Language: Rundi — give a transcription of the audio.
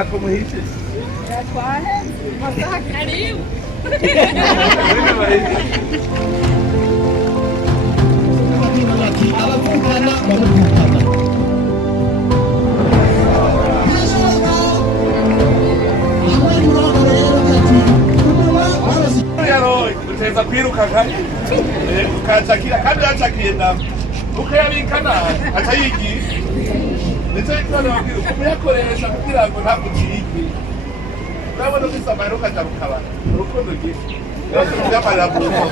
akumuhije yatwaye masaha karibu abavukana barumvikana uteza kwiruka kare ukacakira kandi yacakiye nawe ukayabika nabi aca yigisha ndetse bitone wabwira kumuyakoresha kugira ngo ntagucike urabona ufise amahera ukaja mu kabari urukundo rwinshi rwose ruvyamarira mu rugo